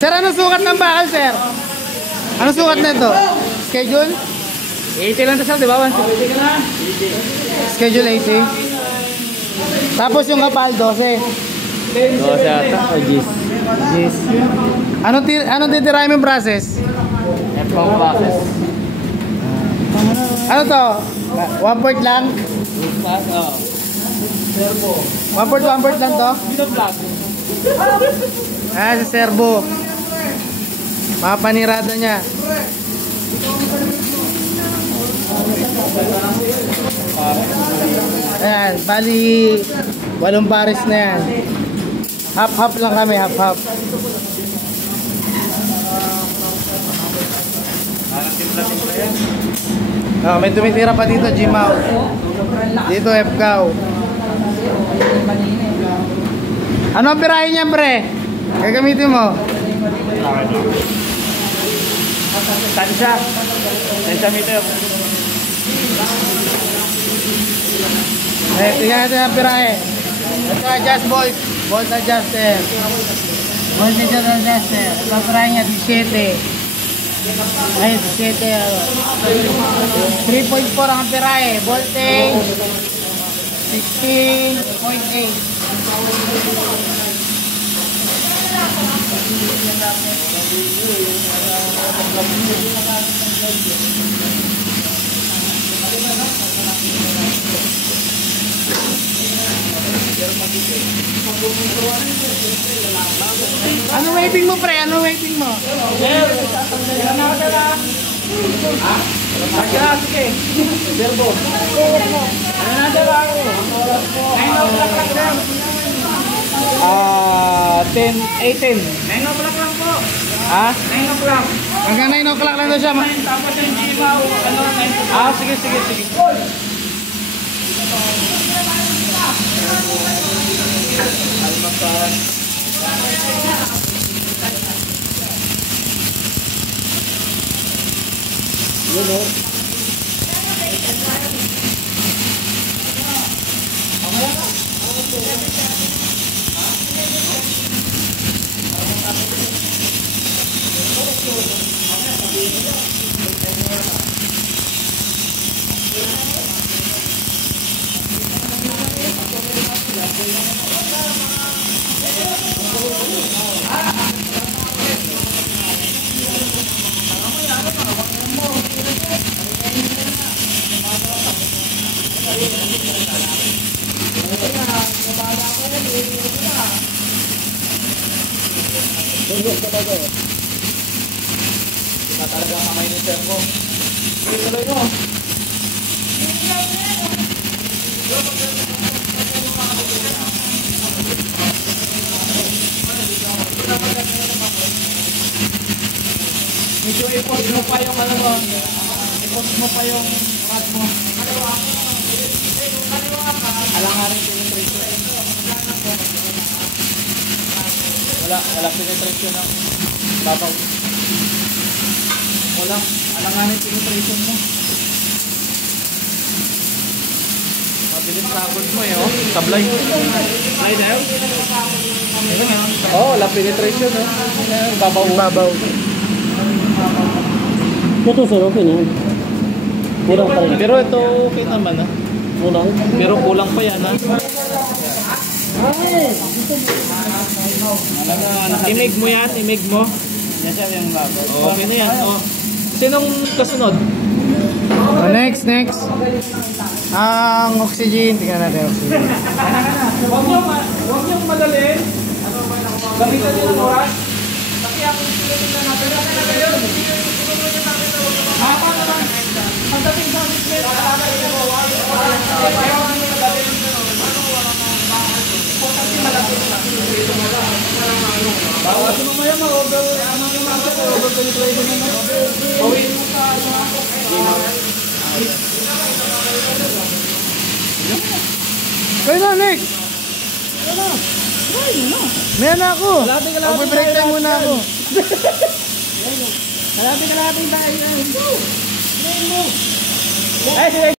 Sir, ano sukat ng bakal, sir? Ano sukat nito? Schedule? 80 lang to, sir, di ba? 180 ka na. Schedule 80. Tapos yung kapal, 12. 12 ata, o G's. Yes. Anong titirahin yung process? F-pong process. Ano to? 1 port lang? 1 port lang to? Ah, sa servo. Mga panirada niya. Ayan, bali 8 pares na yan. Half lang kami, half. Oh, may tumitira pa dito, G-Mount. Dito, F-Cow. Ano ang pirahin niyan, pre? Gagamitin mo? Tansya meter. Tingnan natin ang pirahin. Ito, adjust bolt adjuster. Voltage adjuster. Ito ang pirahin niya, 17. Ay, 17. 3.4 ang pirahin. Voltage 16.8. Ano waving mo, pre? Ano waving mo? Verbo. 10, 18. 9 o'clock lang po. Ha? 9 o'clock. Hanggang 9 o'clock lang na siya. Tapos yung G-Mount, ano, 9 o'clock. Sige. Yun o. Iba talaga kamay ni sir ko. Tuloy mo. Medyo i-post mo pa yung ano mo. I-post mo pa yung rod mo. Alangarin penetration. Wala penetration ng babaw. Wala, alanganin penetration mo. Mabilis sagod mo eh, oh. Sablay. Sablay na yun? Oo, wala penetration eh. Babaw. Ito sir, okay na yan. Kulang pa rin. Pero ito okay naman ah. Kulang? Pero kulang pa yan ah. Imig mo yan, imig mo. Yan siya yung babaw. Okay na yan. Oh. Sinong kasunod? Next. Ang oxygen. Tingnan natin oxygen. Huwag niyong madali. Gamitan niyo ng oras. Kasi ako sinutin na natin. Hapa naman. Pagdating sa display, alaga niyo mo. Bawas mo maya ma-over. Ano yung over penetration mo? Pawin mo sa Kaya na, next. May na ako. Mag-break time muna ako. Kalahati tayo. Ay,